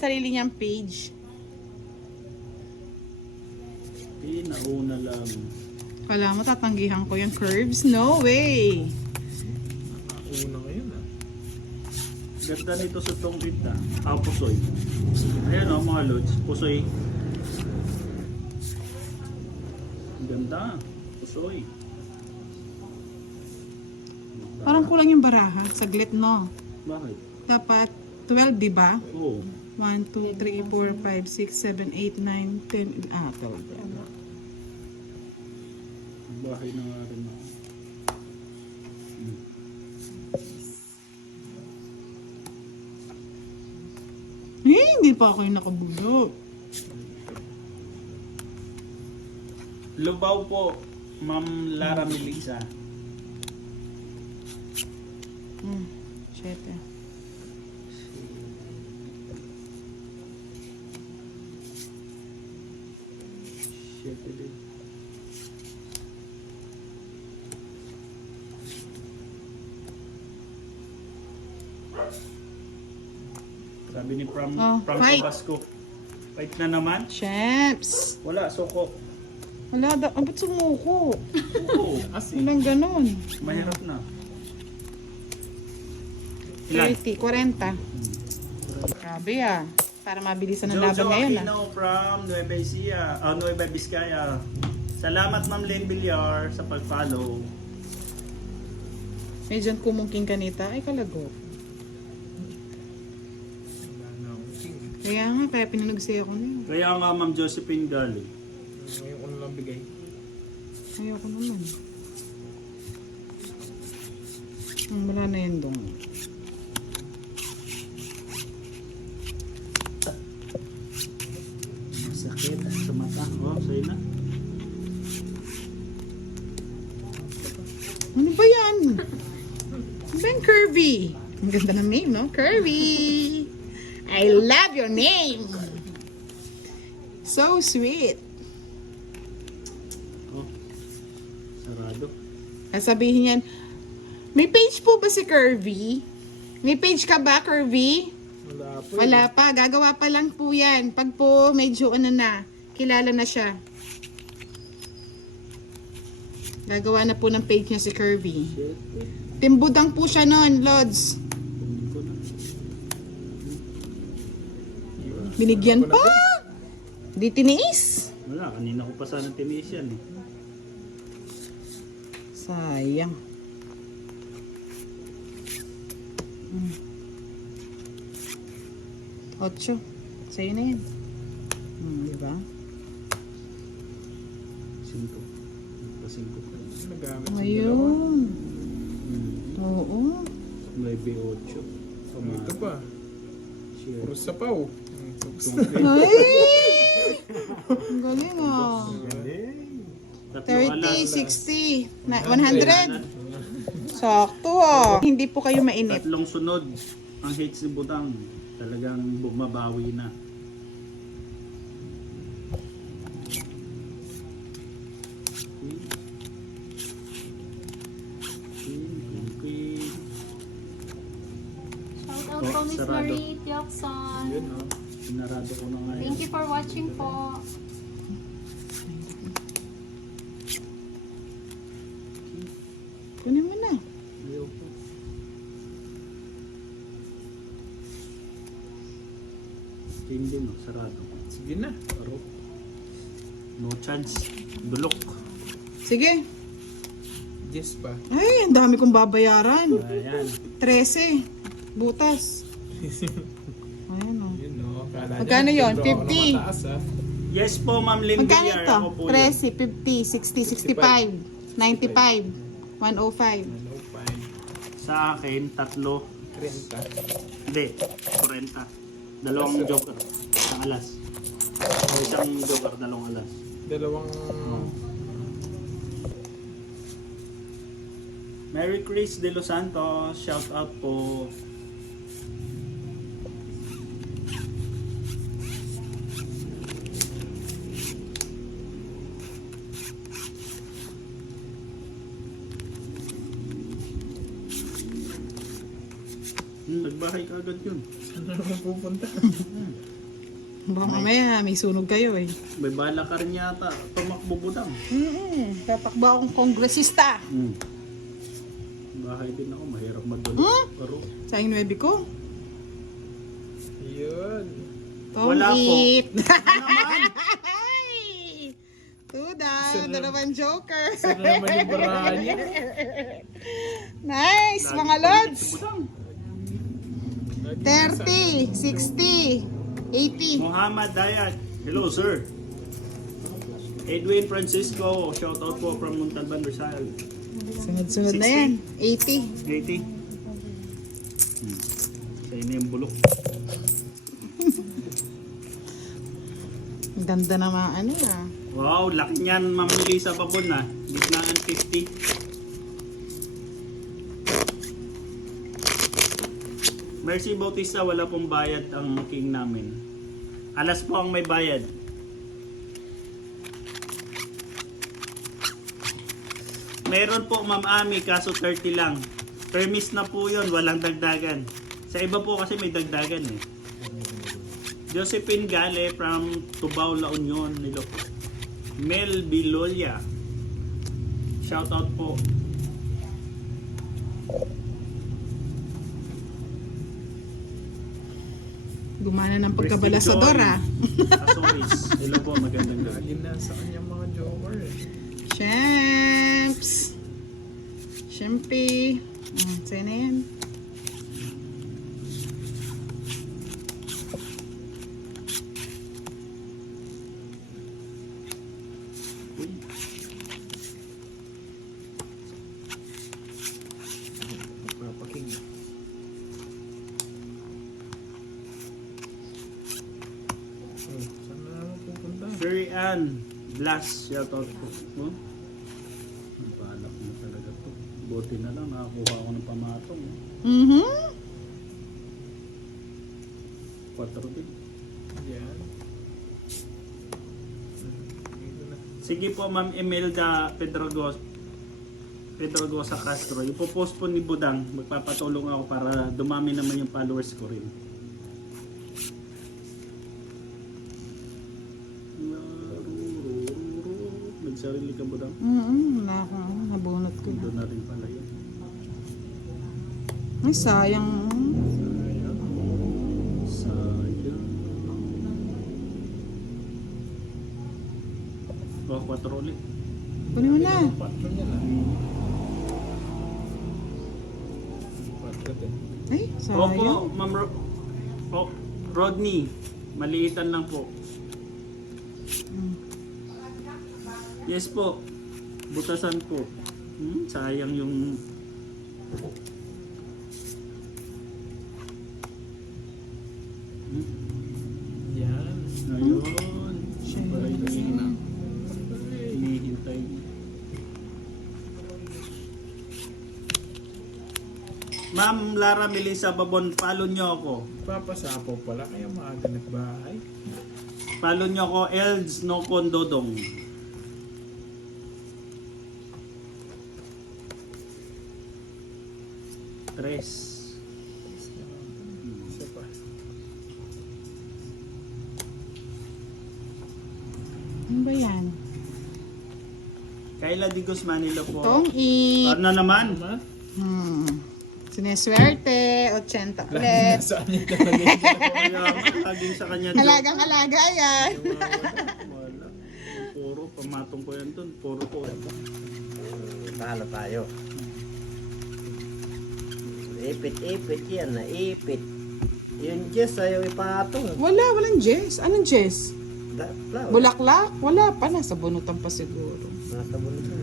Sarili niyang page. Nauna lang. Kala mo tatanggihan ko yung curves? No way! Una ngayon ah. Ganda nito sa tongkit na. Pusoy. Ayan o mga lods. Pusoy. Ganda. Pusoy. Parang kulang yung baraha. Saglit, no? Bakit? Dapat 12, di ba? Oo. 1, 2, 3, 4, 5, 6, 7, 8, 9, 10. 12. Bahay na nga rin ako. Hindi pa ako yung nakabulok. Lubaw po, Ma'am Lara Melisa. Shit eh. Shit, din. Sabi ni Franco fight. Basco. Fight na naman? Champs! Wala, suko. Wala da. Ba't sumuko? Oo. Walang ganon. Mahirap na. Ilan? 30, 40. Grabe ah. Para mabilisan ang laban Jojo ngayon ah. Aquino from Nueva Vizcaya. Salamat Ma'am Len Villar sa pag-follow. Medyo kumungking kanita. Ay kalago. Wala na akong king. Kaya nga, kaya pinanugsi ako na yun. Kaya nga Ma'am Josephine Gali. Ngayon ko na lang bigay. Ayoko naman. Wala na yun dong. Sakit sa mata. Oh, sa'yo na. Ano ba yan? Ano ba yung curvy? Ang ganda ng name, no? Curvy! I love your name! So sweet! Oh, sarado. Sabihin yan, may page po ba si Curvy? May page ka ba, Curvy? Wala po. Wala pa. Gagawa pa lang po yan. Pag po medyo ano na, kilala na siya. Gagawa na po ng page niya si Curvy. Shit. Timbudang po siya nun, Lods. Kunin ko na. Binigyan pa! Di tiniis. Wala, kanina ko pa sana tiniis yan eh. Sayang. Ocho. Sa'yo na yan. Diba? 5. Pa-5 ko. Nagamit sa dalawa. Ayun. Oo. 9-8. Ito pa. Shit. Puro sapaw. Ay! Ang galing ah. 30, 60, 100. Sakto ah. Hindi po kayo mainit. Tatlong sunod ang hits ni Butang. Talagang bumabawi na. Okay. Shout out po Miss sarado. Marie Tiokson. Yun oh. Sinarado ko na nga Thank yan. you for watching po. Kunin mo na. Ayaw ko. Hindi no, sarado. Sige na. Pero no chance. Dulok. Sige. Yes pa. Ay, ang dami kong babayaran. Ayan. 13. Butas. Ayan o. Yun oh. Kala Magkano niya, yun? bro, ako 50? na mataas, ah. Yes po, Ma'am Lynn Magkano Villar. ito? Ako po yun. 13, 50, 60, 65, 95, 105. Ano, fine. Sa akin, 3. 30. Hindi, 40. Dalawang joker. Isang alas. Isang joker, dalawang alas. Dalawang... Mary Chris De Los Santos, shout out po. Nagbahay ka agad yun. Saan na naman pupunta? Baka mamaya may sunog kayo eh. May bala ka rin yata. Tumakbo budang. Tatakbo akong kongresista. Bahay din ako. Mahirap magdulog. Pero Sa 9 ko. Yun. Wala po. Eat. naman. Two down. Dalawang joker. Saan na naman yung barahan niya? Nice, mga lods. Budang. 30, 60, 80. Muhammad Dayat. Hello, sir. Edwin Francisco. Shout out po from Montalban, Rizal. Sunod-sunod na yan. 80. 80. Sa inyo yung bulok. Ang ganda na mga ano ah. Wow, laki niyan, Ma'am Lisa Babon na. Gitnaan 50. Mercy Bautista, wala pong bayad ang king namin. Alas po ang may bayad. Meron po Ma'am Ami, kaso 30 lang. Permis na po yun, walang dagdagan. Sa iba po kasi may dagdagan eh. Josephine Gale from Tubao, La Union, Niloco. Mel Bilolia. Shout out po. Gumana ng pagkabalasador ah. Asoris. Hello po, magandang gabi. Lagi na sa kanyang mga joker eh. Champs. Champi. Sa'yo na yan. Papaking. Saan na naman pupunta? Sherry Ann. Blast. Shout out po. Oh? Ang palak mo talaga to. Buti na lang, nakakuha ako ng pamatong. 4 din. Yan. Dito na. Sige po, Ma'am Imelda Pedrogosa Castro. Ipopost po ni Budang. Magpapatulong ako para dumami naman yung followers ko rin. Nagsarili ka, Budang? Wala ko. Nabunot ko na. Doon na rin pala yun. Ay, sayang. Sayang. Oh, 4 ulit. Kunin mo na. 4 niya lang. 4 din. Ay, Opo, sayang. Ma'am Rodney. Maliitan lang po. Yes po. Butasan po. Sayang yung... Yan. Ayun. Baray na. Hinihintay. Ma'am Lara Melissa Babon, follow nyo ako. Papasapo pala kayo maaga nagbahay. Follow nyo ako, Elds No Condodong. Tres. Isa pa. Ano ba yan? Kayla Di Guzmanilo po. Tong eat. Ano naman? Ano? Sineswerte. 80 Lagi ulit. nasaan yung talaga. Kaya laging sa kanya joke. Alagang-alaga yan. Wala. Puro, pamatong ko yan dun. Puro ko. Talo tayo. Ipit-ipit yan na ipit. Yung Jess ayaw ipatong. Walang Jess. Anong Jess? Flower. Bulaklak? Wala pa. Nasa bunutan pa siguro. Nasa bulit na.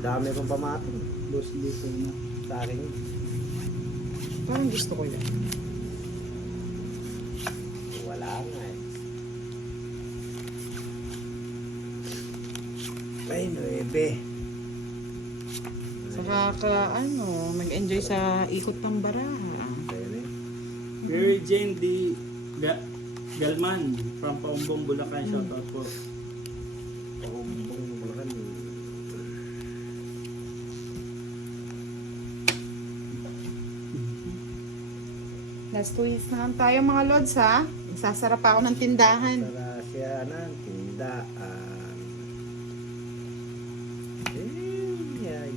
Dami kong pamatong. Boss dito na. Sa akin yun. Parang gusto ko yan. Wala nga eh. Ay, 9. Saka nag-enjoy sa ikot ng baraha. Ayun eh. Mary Jane D. Galman from Paumbong, Bulacan. Shout out po. Paumbong Bulacan. Tuhis-tuhis na lang tayo mga lods ha. Sasarap ako ng tindahan. Para siya ng tindaan.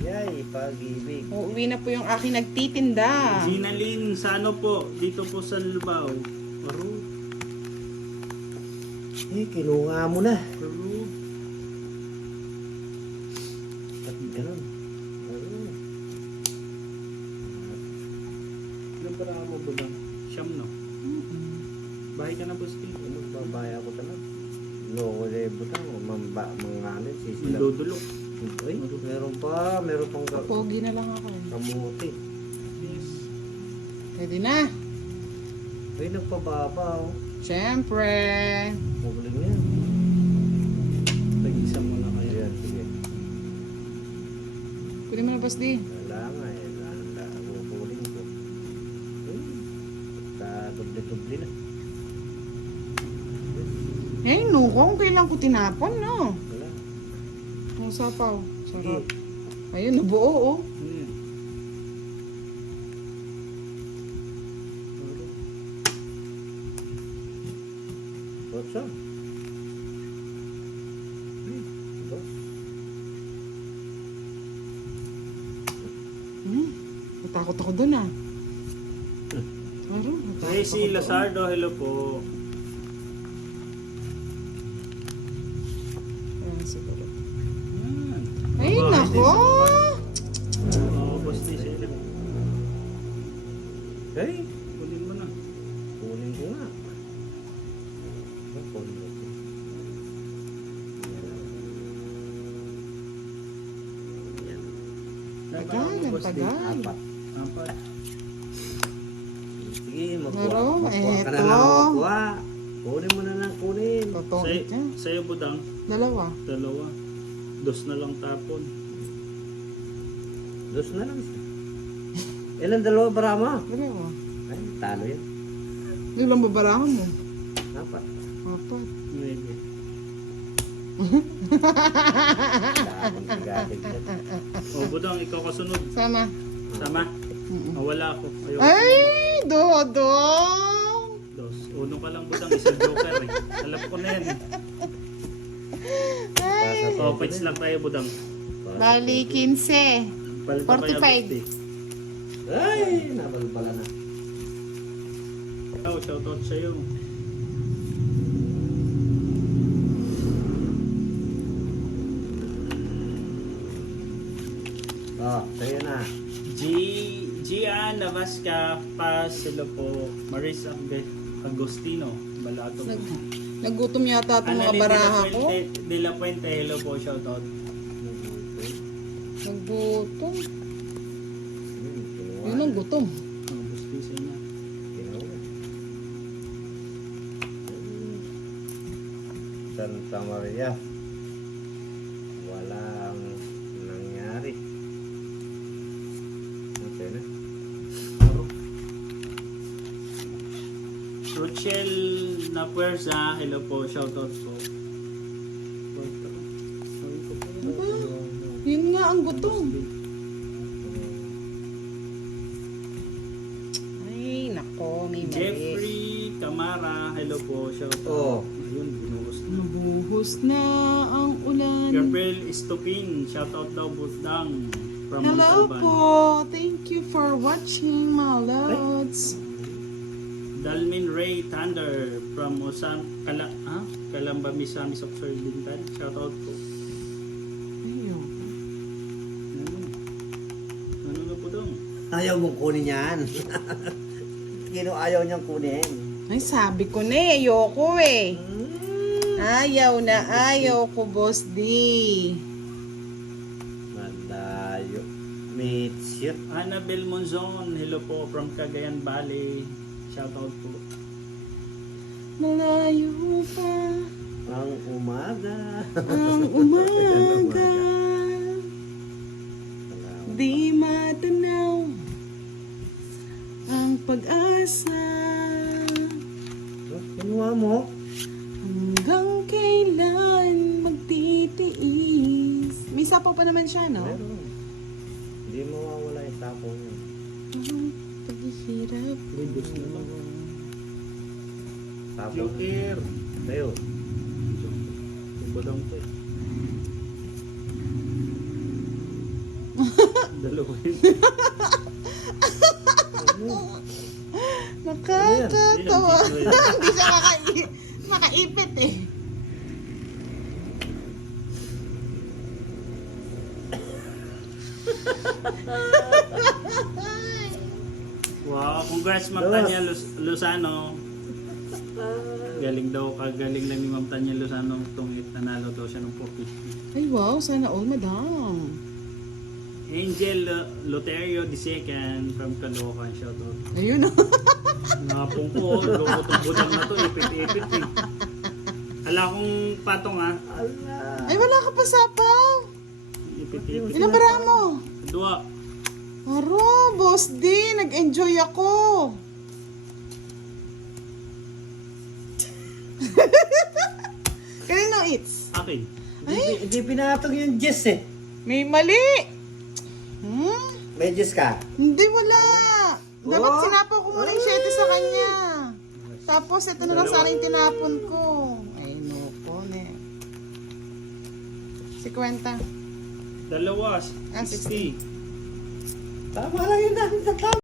Yay, pag-ibig. Uuwi na po yung aking nagtitinda. Gina Lynn, sa ano po? Dito po sa Lubao. Peru. Kinuha mo na. Peru. At ganun. Ano para mo ba lang? Siyam no? Bahay ka na po, Steve. Babaya ko talaga. No, wala butang. Mangalit. Sisila. Dudulok. Ay, meron pang Pogi na lang ako. kamuti. Yes. Pwede na. Ay, nagpababa oh. Siyempre. Magaling yan. Tag-isa mo na kayo. Ayan, sige. Pwede mo na, Boss D. Wala nga eh. Kukunin ko. Doble-doble na. Eh, nukong. Kailan ko tinapon, no? Wala. Ang sapaw. Sarap. Ayun, nabuo, oh. Hmm. What's up? Boss. Natakot ako dun, ah. Claro, Tracy Lazardo, hello po. Ayan, siguro. Hmm. Ay, Babae nako! din. Oo, boss din sila. Hey, Kunin mo na. kunin ko nga. Kunin ko. Yan. Tagal, ang Boss din. tagal. Apat. Apat. Sige, makuha. Pero, Makuha ka na eto. lang makuha. Kunin mo na lang, kunin. Totoo niya. Sa'yo, Budang. Dalawa. Dalawa. Dos na lang tapon. Dos na lang siya. Ilan dalawa barama? Dalawa. Ay, talo yan. Ilang babarahan mo? Apat. Apat. Maybe. Daming tigatig yan. O, Budang, ikaw kasunod. Sama. Sama? Mm-mm. Wala ako. Ayoko. Ay, Dodong! Dos. Uno ka lang, Budang. Isang joker eh. Alam ko na yan eh. O, fights lang tayo, Budang. Bali, 15. Palit na kaya, 45. Boss D. Ay, nabalbala na. Ikaw, shoutout sa'yo. Oh, sa'yo na. Gian Navasca, Paselo po, Maris Agostino, Balato. Nagutom yata itong mga Annalyn baraha ko. De La Puente, hello po, shoutout. Nagutom. Kinuha. Yun ang gutom. Oh, gusto sa inyo. Kinuha. Santa Maria. Walang nangyari. Okay na. Rochelle Napuerza, hello po, shoutout po. Yun nga ang gutom. Ay, nako, may mali. Jeffrey Camara, hello po, shoutout. Oh. Ayun, binuhos na. Nabuhos na ang ulan. Gabriel Istupin, shoutout daw, Budang. From Hello Montalban. po. Thank you for watching, my lods. Dalmin Ray Thunder from Calamba, Misamis of Sir Lintan. Shoutout po. Ayun. Ano na po dong? Ayaw mong kunin yan. Ayaw niyang kunin. Ay, sabi ko na eh. Ayoko eh. Ayaw na ayaw ko, Boss D. Malayo. Meets yun. Annabel Monzon, hello po from Cagayan Valley. Shoutout po. Malayo pa Ang umaga. ang umaga. Di matanaw ang pag-asa. Kinuha mo. Hanggang kailan magtitiis. May sapaw pa naman siya, no? Meron. Hindi mawawala yung tapong yun. paghihirap. Windows na lang. Tapos, Joker. tayo. Budong ko eh. Dalawa yun. Nakakatawa. Ano yan? Hindi siya makaipit eh. Wow, congrats Ma'am Tanya Lozano. Galing daw, kagaling lang ni Ma'am Tanya Lozano itong hit, nanalo daw siya ng 450. Ay wow, sana all madam. Angel Loterio II from Caloocan, shoutout. Ayun na. Napong ko, lumutong budang na to, ipit-ipit eh. Ala kong patong ha, Ay wala ka pa sapaw. ipit-ipit. Ilang bara mo? Dua. Aro, boss D, nag-enjoy ako. Kanino eats? Akin. Hindi pinatong yung Jess eh. May mali. Hmm? May Jess ka? Hindi, wala. Dapat Oh. sinapaw ko muna yung 7 sa kanya. Tapos ito na lang sana yung tinapon ko. Ay, no po, ne. 50. Dalawa, Ah, 60. Tama lang yun natin sa tama.